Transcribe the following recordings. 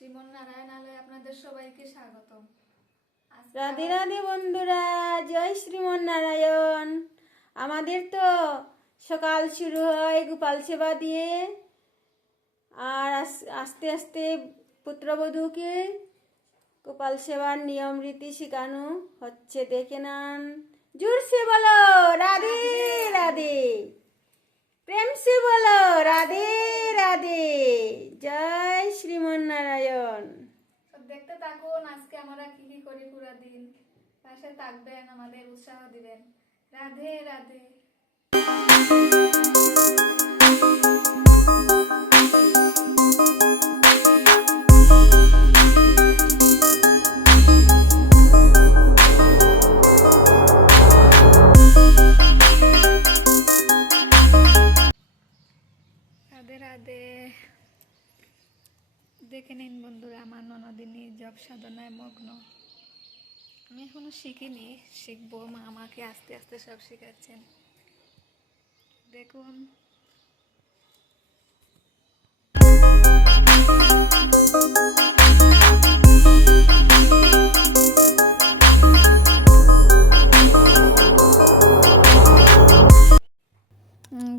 নারায়ণালয়ে আপনাদের সবাইকে স্বাগত রাধে রাধে বন্ধুরা জয় শ্রীমন নারায়ণ আমাদের তো সকাল শুরু হয় গোপাল সেবা দিয়ে আর আস- আস্তে আস্তে পুত্রবধূকে গোপাল সেবার নিয়ম রীতি শেখানো হচ্ছে। দেখে নান। জোরসে বলো রাধে। রাধে। প্রেম সে বলো রাধে জয় শ্রীমন নারায়ণ তো দেখতে থাকুন আজকে আমরা কি কি করি পুরা দিন পাশে থাকবেন আমাদের উৎসাহ দিবেন। রাধে রাধে। জব সাধনায় মগ্ন। আমি এখনও শিখিনি, শিখব, মা আমাকে আস্তে আস্তে সব শেখাচ্ছেন। দেখুন।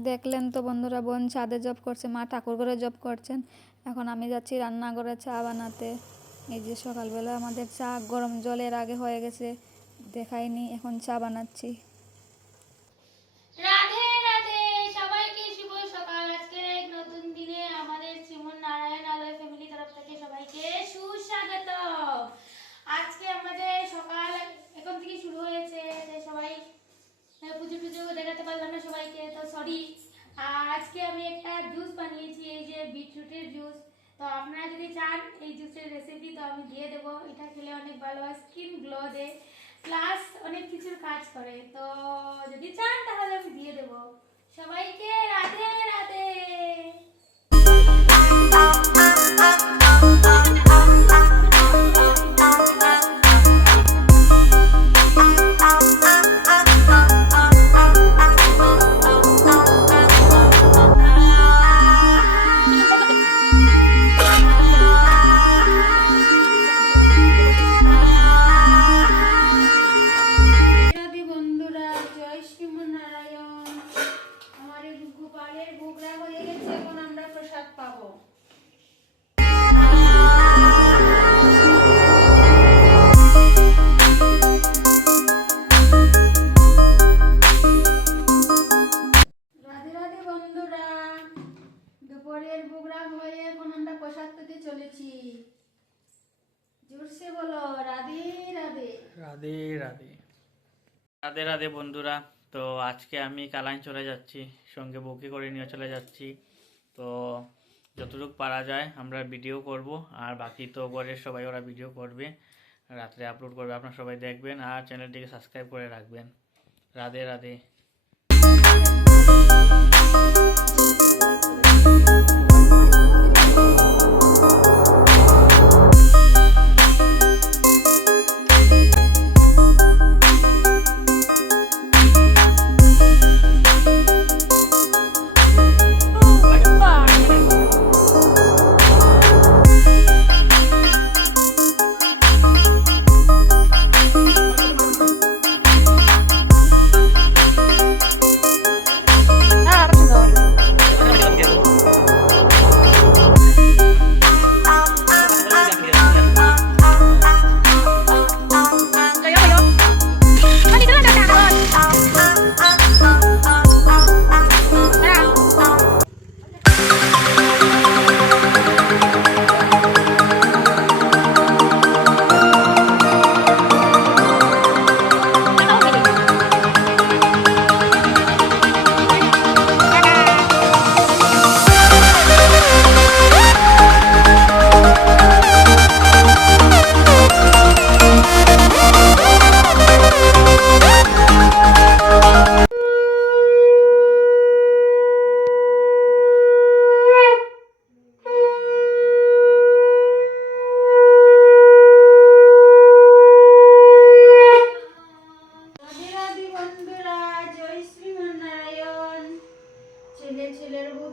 দেখলেন তো বন্ধুরা, বোন ছাদে জব করছে, মা ঠাকুর ঘরে জব করছেন। এখন আমি যাচ্ছি রান্নাঘরে চা বানাতে। এই যে সকালবেলা আমাদের চা গরম জলের আগে হয়ে গেছে দেখাইনি এখন চা বানাচ্ছি রাধে রাধে সবাইকে শুভ সকাল আজকের এক নতুন দিনে আমাদের শ্রীমন নারায়ণ আলয় ফ্যামিলি তরফ থেকে সবাইকে সুস্বাগত আজকে আমাদের সকাল এখন থেকে শুরু হয়েছে তাই সবাই আহ, পুজো টুজো দেখাতে পারলাম না সবাইকে তো সরি আর আজকে আমি একটা জুস বানিয়েছি এই যে বিটরুটের জুস তো আপনারা যদি চান এই জুসের রেসিপি তো আমি দিয়ে দেবো। এটা খেলে অনেক ভালো হয় স্কিন গ্লো দেয় প্লাস অনেক কিছুর কাজ করে। তো যদি চান, তাহলে আমি দিয়ে দেবো। সবাইকে হয়ে এখন আমরা প্রসাদ পেতে চলেছি। জোরসে বলো, রাধে রাধে। রাধে রাধে। রাধে রাধে বন্ধুরা, তো আজকে আমি কালাইন চলে যাচ্ছি, সঙ্গে বউকে করে নিয়ে চলে যাচ্ছি। তো যতটুকু পারা যায় আমরা ভিডিও করব, আর বাকি তো ঘরের সবাই ওরা ভিডিও করবে, রাত্রে আপলোড করবে, আপনারা সবাই দেখবেন, আর চ্যানেলটিকে সাবস্ক্রাইব করে রাখবেন। রাধে রাধে।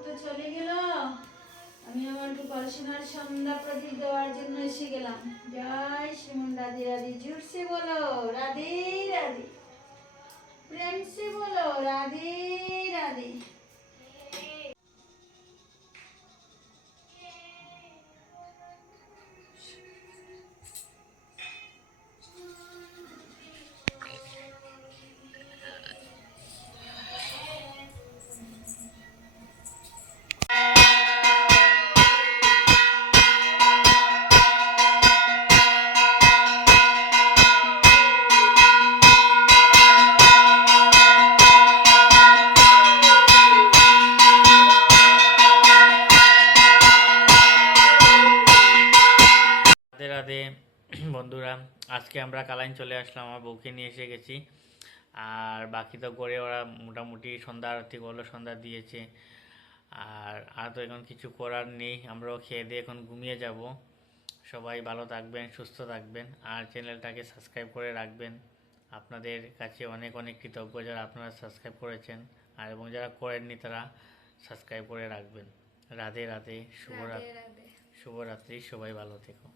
তো চলে গেল। আমি আমার একটু পড়াশোনার সন্ধ্যা প্রদীপ দেওয়ার জন্য এসে গেলাম। জয় শ্রীমন রাধে রাধে জুড়ছে বলো, রাধে রাধে। প্রেমসে বলো, রাধে রাধে। রাধে বন্ধুরা আজকে আমরা কালাইন চলে আসলাম আমার বউকে নিয়ে এসে গেছি। আর বাকি তো করে ওরা মোটামুটি সন্ধ্যা আরতি করল সন্ধ্যা দিয়েছে। আর আর তো এখন কিছু করার নেই আমরাও খেয়ে দিয়ে এখন ঘুমিয়ে যাব। সবাই ভালো থাকবেন সুস্থ থাকবেন আর চ্যানেলটাকে সাবস্ক্রাইব করে রাখবেন। আপনাদের কাছে অনেক অনেক কৃতজ্ঞ যারা আপনারা সাবস্ক্রাইব করেছেন আর এবং যারা করেননি তারা সাবস্ক্রাইব করে রাখবেন। রাধে রাধে শুভরাত্রি শুভরাত্রি সবাই ভালো থেকো।